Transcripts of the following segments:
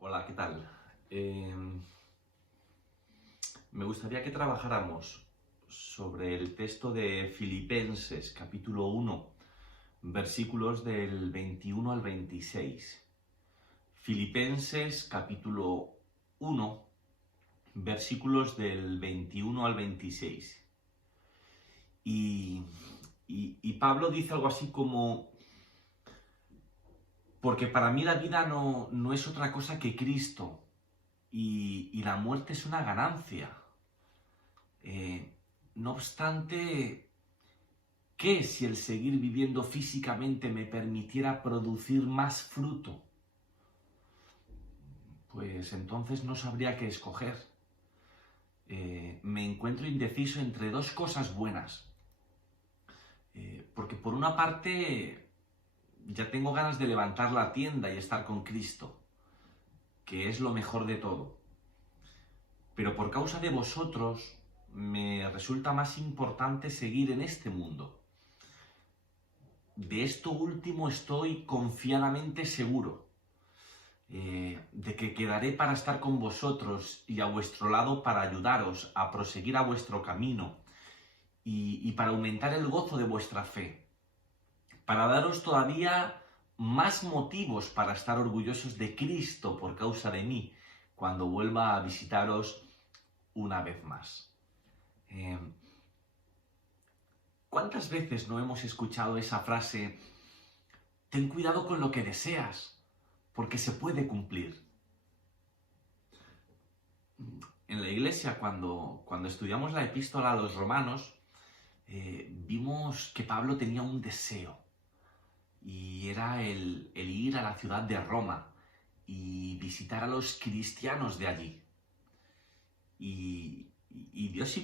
Hola, ¿qué tal? Me gustaría que trabajáramos sobre el texto de Filipenses, capítulo 1, versículos del 21 al 26. Filipenses, capítulo 1, versículos del 21 al 26. Y, y Pablo dice algo así como, porque para mí la vida no es otra cosa que Cristo y la muerte es una ganancia. No obstante, ¿qué si el seguir viviendo físicamente me permitiera producir más fruto? Pues entonces no sabría qué escoger. Me encuentro indeciso entre dos cosas buenas. Porque por una parte ya tengo ganas de levantar la tienda y estar con Cristo, que es lo mejor de todo. Pero por causa de vosotros me resulta más importante seguir en este mundo. De esto último estoy confiadamente seguro, de que quedaré para estar con vosotros y a vuestro lado para ayudaros a proseguir a vuestro camino y para aumentar el gozo de vuestra fe, para daros todavía más motivos para estar orgullosos de Cristo por causa de mí cuando vuelva a visitaros una vez más. Eh, ¿Cuántas veces no hemos escuchado esa frase? Ten cuidado con lo que deseas, porque se puede cumplir. En la iglesia, cuando estudiamos la epístola a los romanos, vimos que Pablo tenía un deseo, y era el ir a la ciudad de Roma y visitar a los cristianos de allí. Y Dios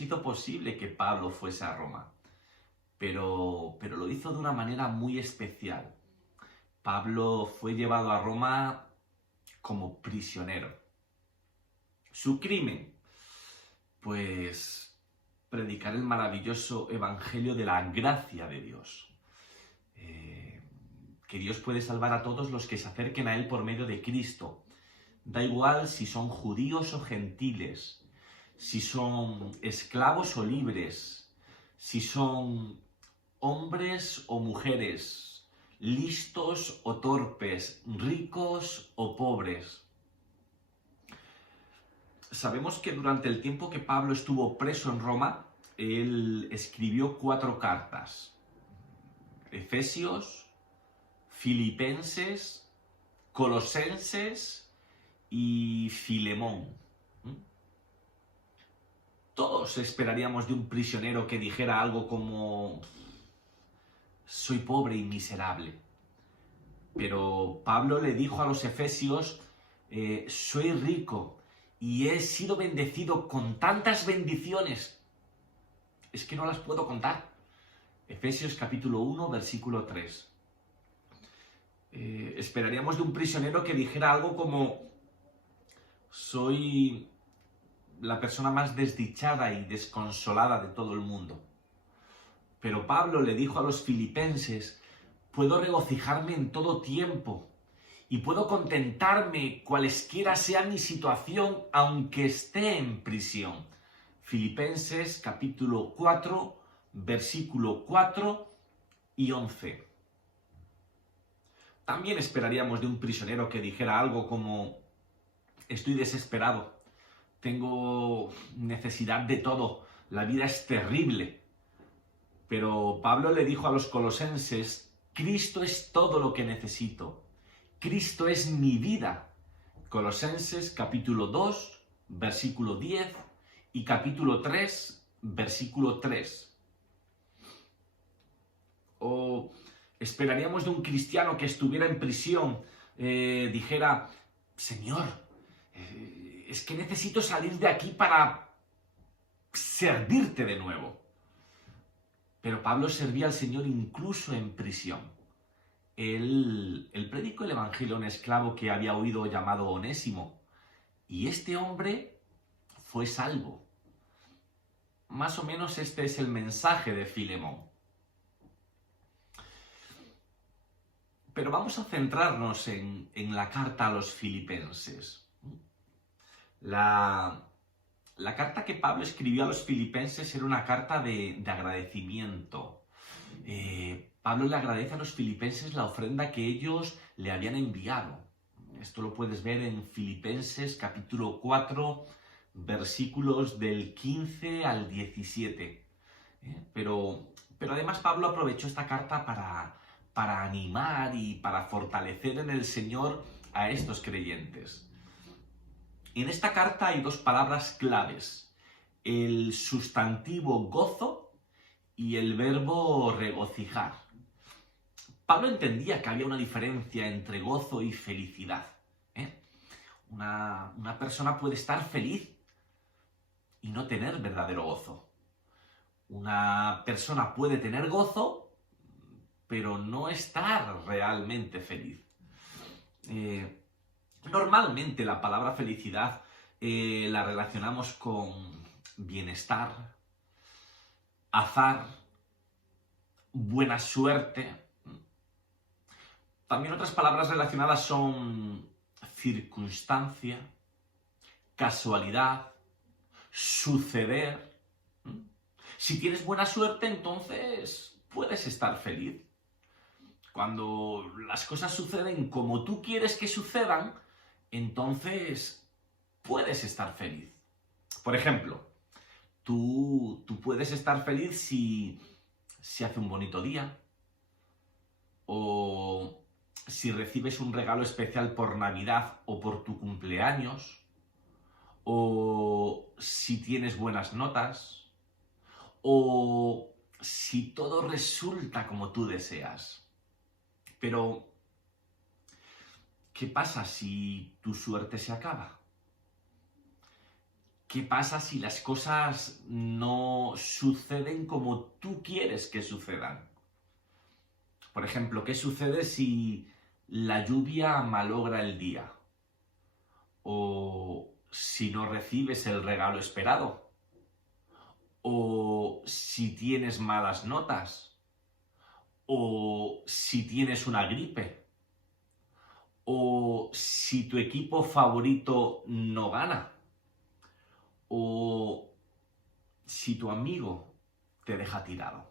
hizo posible que Pablo fuese a Roma, pero lo hizo de una manera muy especial. Pablo fue llevado a Roma como prisionero. Su crimen, pues predicar el maravilloso evangelio de la gracia de Dios. Que Dios puede salvar a todos los que se acerquen a Él por medio de Cristo. Da igual si son judíos o gentiles, si son esclavos o libres, si son hombres o mujeres, listos o torpes, ricos o pobres. Sabemos que durante el tiempo que Pablo estuvo preso en Roma, él escribió 4 cartas. Efesios, Filipenses, Colosenses y Filemón. Todos esperaríamos de un prisionero que dijera algo como: soy pobre y miserable. Pero Pablo le dijo a los efesios: soy rico y he sido bendecido con tantas bendiciones, es que no las puedo contar. Efesios capítulo 1, versículo 3. Esperaríamos de un prisionero que dijera algo como: soy la persona más desdichada y desconsolada de todo el mundo. Pero Pablo le dijo a los filipenses: puedo regocijarme en todo tiempo y puedo contentarme cualesquiera sea mi situación, aunque esté en prisión. Filipenses capítulo 4, versículo 4 y 11. También esperaríamos de un prisionero que dijera algo como: estoy desesperado, tengo necesidad de todo, la vida es terrible. Pero Pablo le dijo a los colosenses: Cristo es todo lo que necesito, Cristo es mi vida. Colosenses capítulo 2, versículo 10 y capítulo 3, versículo 3. O esperaríamos de un cristiano que estuviera en prisión, dijera: Señor, es que necesito salir de aquí para servirte de nuevo. Pero Pablo servía al Señor incluso en prisión. Él predicó el evangelio a un esclavo que había oído llamado Onésimo, y este hombre fue salvo. Más o menos este es el mensaje de Filemón. Pero vamos a centrarnos en la carta a los filipenses. La carta que Pablo escribió a los filipenses era una carta de agradecimiento. Pablo le agradece a los filipenses la ofrenda que ellos le habían enviado. Esto lo puedes ver en Filipenses capítulo 4, versículos del 15 al 17. Pero además Pablo aprovechó esta carta para animar y para fortalecer en el Señor a estos creyentes. En esta carta hay dos palabras claves: el sustantivo gozo y el verbo regocijar. Pablo entendía que había una diferencia entre gozo y felicidad. Una persona puede estar feliz y no tener verdadero gozo. Una persona puede tener gozo, pero no estar realmente feliz. Normalmente la palabra felicidad la relacionamos con bienestar, azar, buena suerte. También otras palabras relacionadas son circunstancia, casualidad, suceder. Si tienes buena suerte, entonces puedes estar feliz. Cuando las cosas suceden como tú quieres que sucedan, entonces puedes estar feliz. Por ejemplo, tú puedes estar feliz si hace un bonito día, o si recibes un regalo especial por Navidad o por tu cumpleaños, o si tienes buenas notas, o si todo resulta como tú deseas. Pero, ¿qué pasa si tu suerte se acaba? ¿Qué pasa si las cosas no suceden como tú quieres que sucedan? Por ejemplo, ¿qué sucede si la lluvia malogra el día? ¿O si no recibes el regalo esperado? ¿O si tienes malas notas? ¿O si tienes una gripe? ¿O si tu equipo favorito no gana? ¿O si tu amigo te deja tirado?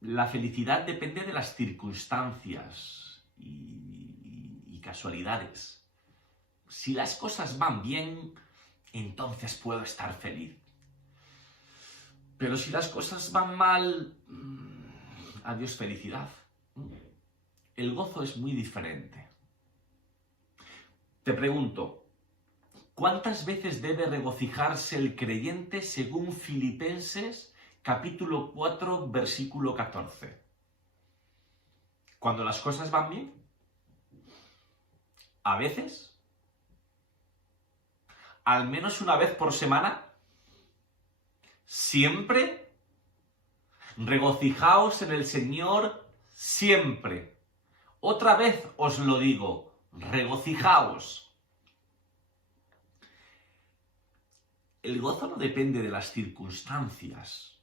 La felicidad depende de las circunstancias y casualidades. Si las cosas van bien, entonces puedo estar feliz. Pero si las cosas van mal, adiós felicidad. El gozo es muy diferente. Te pregunto, ¿cuántas veces debe regocijarse el creyente según Filipenses capítulo 4, versículo 14? ¿Cuando las cosas van bien? ¿A veces? ¿Al menos una vez por semana? ¿Siempre? Regocijaos en el Señor siempre. Otra vez os lo digo, regocijaos. El gozo no depende de las circunstancias.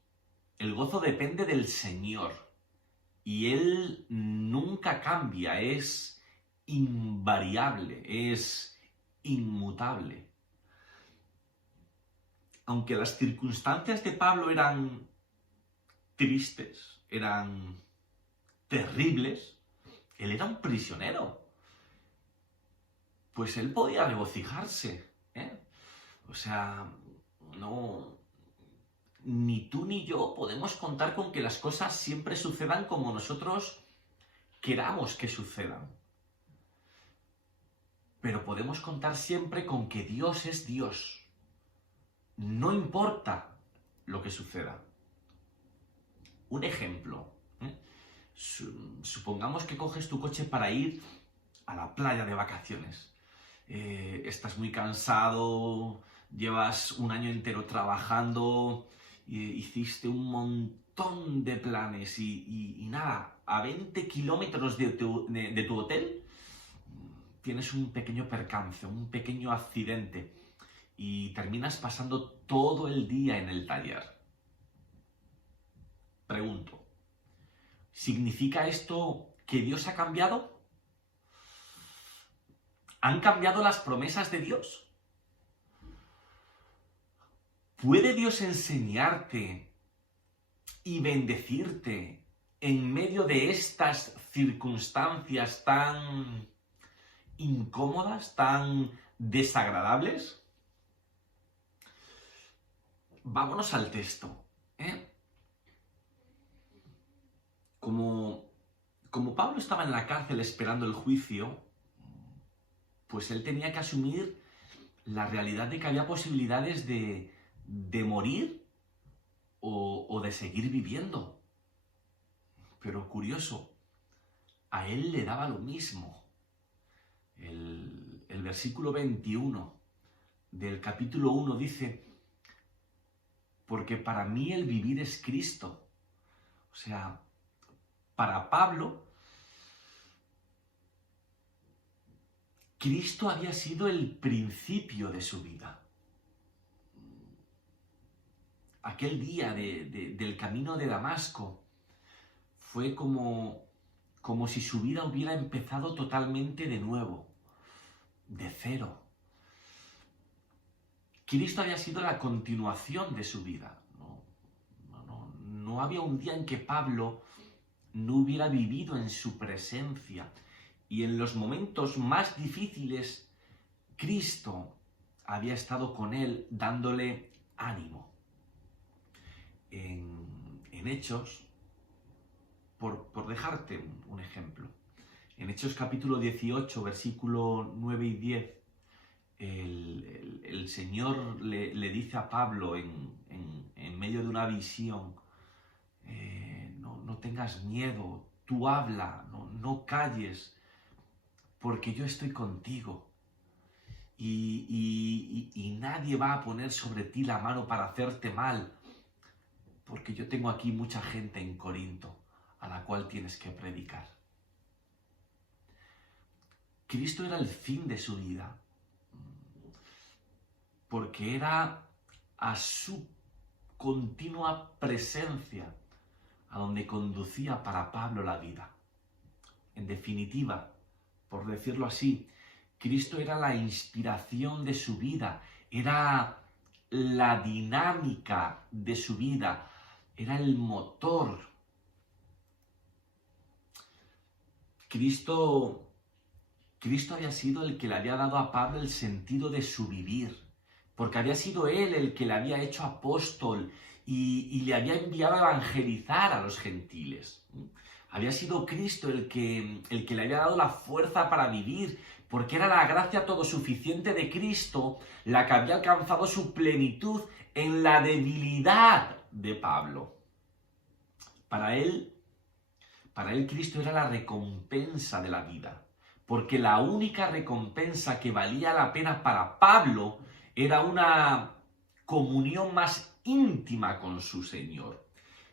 El gozo depende del Señor. Y Él nunca cambia, es invariable, es inmutable. Aunque las circunstancias de Pablo eran tristes, eran terribles, él era un prisionero. Pues él podía regocijarse, O sea, no, ni tú ni yo podemos contar con que las cosas siempre sucedan como nosotros queramos que sucedan. Pero podemos contar siempre con que Dios es Dios. No importa lo que suceda. Un ejemplo. Supongamos que coges tu coche para ir a la playa de vacaciones. Estás muy cansado, llevas un año entero trabajando, hiciste un montón de planes y nada, a 20 kilómetros de tu hotel tienes un pequeño percance, un pequeño accidente y terminas pasando todo el día en el taller. Pregunto, ¿Significa esto que Dios ha cambiado? ¿Han cambiado las promesas de Dios? ¿Puede Dios enseñarte y bendecirte en medio de estas circunstancias tan incómodas, tan desagradables? Vámonos al texto. Como Pablo estaba en la cárcel esperando el juicio, pues él tenía que asumir la realidad de que había posibilidades de morir o de seguir viviendo. Pero curioso, a él le daba lo mismo. El versículo 21 del capítulo 1 dice: porque para mí el vivir es Cristo. O sea, para Pablo, Cristo había sido el principio de su vida. Aquel día del camino de Damasco fue como si su vida hubiera empezado totalmente de nuevo, de cero. Cristo había sido la continuación de su vida. No había un día en que Pablo no hubiera vivido en su presencia. Y en los momentos más difíciles, Cristo había estado con él dándole ánimo. En Hechos, por dejarte un ejemplo, en Hechos capítulo 18, versículo 9 y 10, el Señor le dice a Pablo en medio de una visión: no tengas miedo, tú habla, no calles, porque yo estoy contigo. Y nadie va a poner sobre ti la mano para hacerte mal, porque yo tengo aquí mucha gente en Corinto a la cual tienes que predicar. Cristo era el fin de su vida, porque era a su continua presencia a donde conducía para Pablo la vida. En definitiva, por decirlo así, Cristo era la inspiración de su vida, era la dinámica de su vida, era el motor. Cristo había sido el que le había dado a Pablo el sentido de su vivir, porque había sido él el que le había hecho apóstol y le había enviado a evangelizar a los gentiles. Había sido Cristo el que le había dado la fuerza para vivir, porque era la gracia todo suficiente de Cristo la que había alcanzado su plenitud en la debilidad de Pablo. Para él Cristo era la recompensa de la vida, porque la única recompensa que valía la pena para Pablo era una comunión más íntima con su Señor.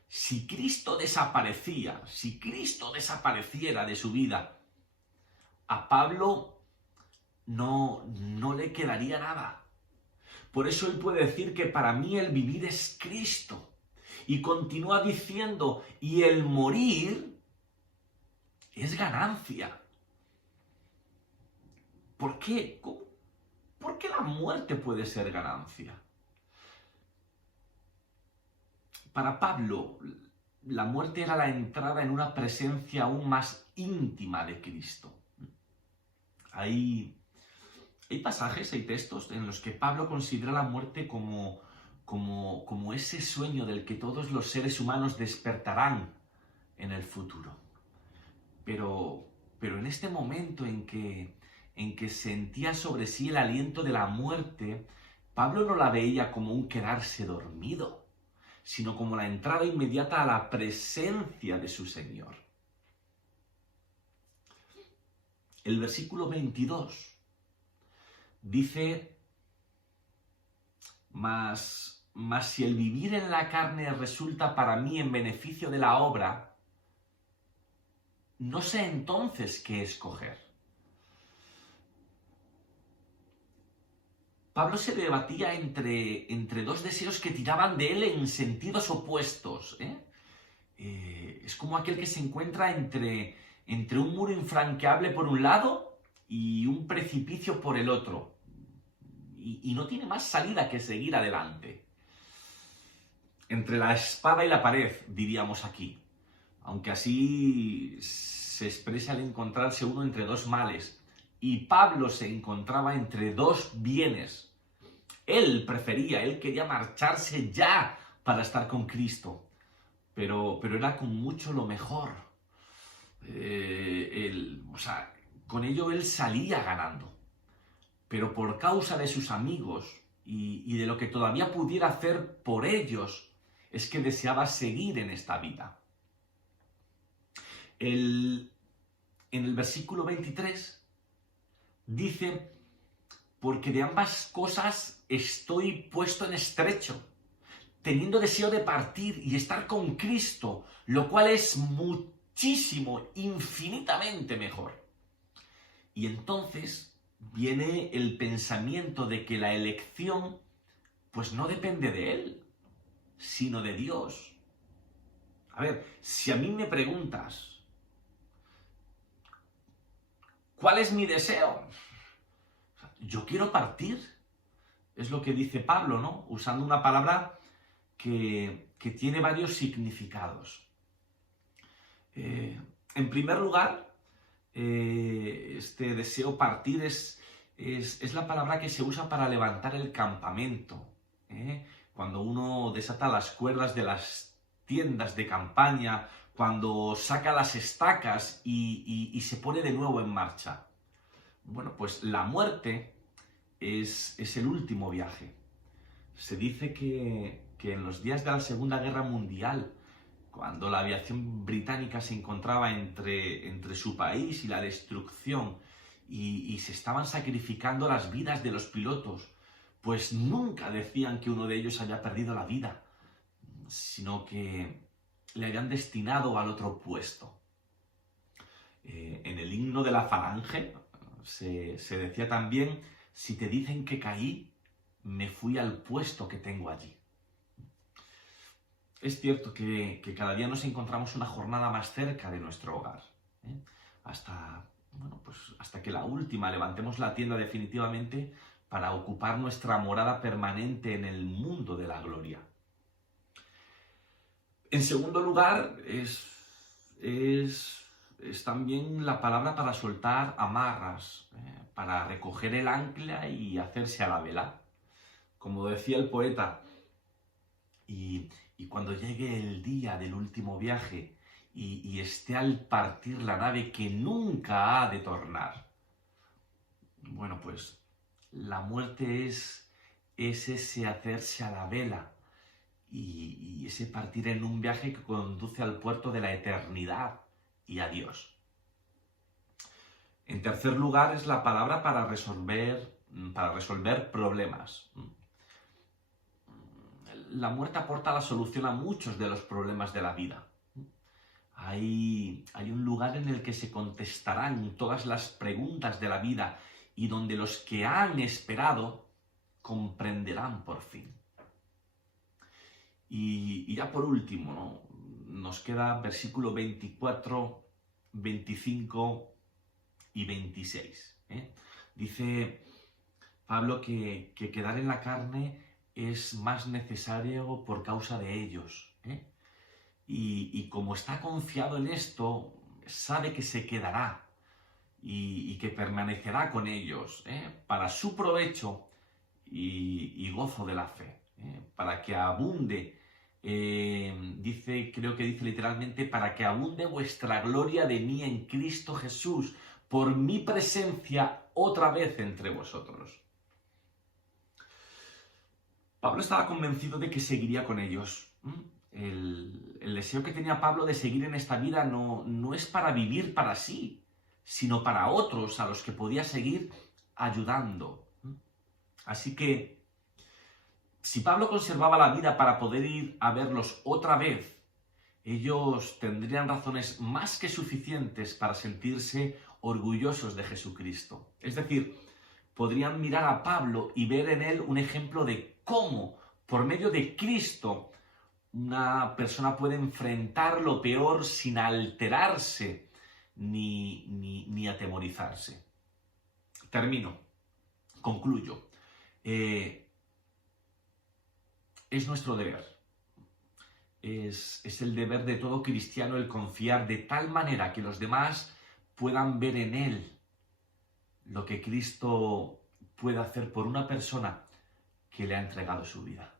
Si Cristo desapareciera de su vida, a Pablo no le quedaría nada. Por eso él puede decir que para mí el vivir es Cristo. Y continúa diciendo, y el morir es ganancia. ¿Por qué? ¿Por qué la muerte puede ser ganancia? Para Pablo, la muerte era la entrada en una presencia aún más íntima de Cristo. Hay pasajes, hay textos en los que Pablo considera la muerte como ese sueño del que todos los seres humanos despertarán en el futuro. Pero en este momento en que sentía sobre sí el aliento de la muerte, Pablo no la veía como un quedarse dormido, sino como la entrada inmediata a la presencia de su Señor. El versículo 22 dice: Mas si el vivir en la carne resulta para mí en beneficio de la obra, no sé entonces qué escoger. Pablo se debatía entre dos deseos que tiraban de él en sentidos opuestos, es como aquel que se encuentra entre un muro infranqueable por un lado y un precipicio por el otro. Y no tiene más salida que seguir adelante. Entre la espada y la pared, diríamos aquí. Aunque así se expresa al encontrarse uno entre dos males. Y Pablo se encontraba entre dos bienes. Él quería marcharse ya para estar con Cristo. Pero era con mucho lo mejor. Con ello él salía ganando. Pero por causa de sus amigos y de lo que todavía pudiera hacer por ellos, es que deseaba seguir en esta vida. En el versículo 23 dice: porque de ambas cosas estoy puesto en estrecho, teniendo deseo de partir y estar con Cristo, lo cual es muchísimo, infinitamente mejor. Y entonces viene el pensamiento de que la elección pues no depende de él, sino de Dios. A ver, si a mí me preguntas, ¿cuál es mi deseo? Yo quiero partir, es lo que dice Pablo, ¿no? Usando una palabra que tiene varios significados. En primer lugar, este deseo partir es la palabra que se usa para levantar el campamento. Cuando uno desata las cuerdas de las tiendas de campaña, cuando saca las estacas y se pone de nuevo en marcha. Bueno, pues la muerte es el último viaje. Se dice que en los días de la Segunda Guerra Mundial, cuando la aviación británica se encontraba entre su país y la destrucción y se estaban sacrificando las vidas de los pilotos, pues nunca decían que uno de ellos haya perdido la vida, sino que le habían destinado al otro puesto. En el himno de la Falange se decía también: si te dicen que caí, me fui al puesto que tengo allí. Es cierto que cada día nos encontramos una jornada más cerca de nuestro hogar, hasta que la última levantemos la tienda definitivamente para ocupar nuestra morada permanente en el mundo de la gloria. En segundo lugar, es también la palabra para soltar amarras, para recoger el ancla y hacerse a la vela. Como decía el poeta, y cuando llegue el día del último viaje y esté al partir la nave que nunca ha de tornar. Bueno, pues la muerte es ese hacerse a la vela y ese partir en un viaje que conduce al puerto de la eternidad y a Dios. En tercer lugar, es la palabra para resolver problemas. La muerte aporta la solución a muchos de los problemas de la vida. Hay un lugar en el que se contestarán todas las preguntas de la vida y donde los que han esperado comprenderán por fin. Y ya por último, ¿no? Nos queda versículo 24, 25 y 26. Dice Pablo que quedar en la carne es más necesario por causa de ellos. Y como está confiado en esto, sabe que se quedará y que permanecerá con ellos, para su provecho y gozo de la fe, para que abunde, creo que dice literalmente, para que abunde vuestra gloria de mí en Cristo Jesús, por mi presencia otra vez entre vosotros. Pablo estaba convencido de que seguiría con ellos. El deseo que tenía Pablo de seguir en esta vida no es para vivir para sí, sino para otros a los que podía seguir ayudando. Así que, si Pablo conservaba la vida para poder ir a verlos otra vez, ellos tendrían razones más que suficientes para sentirse orgullosos de Jesucristo. Es decir, podrían mirar a Pablo y ver en él un ejemplo de cómo, por medio de Cristo, una persona puede enfrentar lo peor sin alterarse ni atemorizarse. Termino, concluyo. Es nuestro deber. Es el deber de todo cristiano el confiar de tal manera que los demás puedan ver en él lo que Cristo puede hacer por una persona que le ha entregado su vida.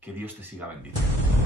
Que Dios te siga bendiciendo.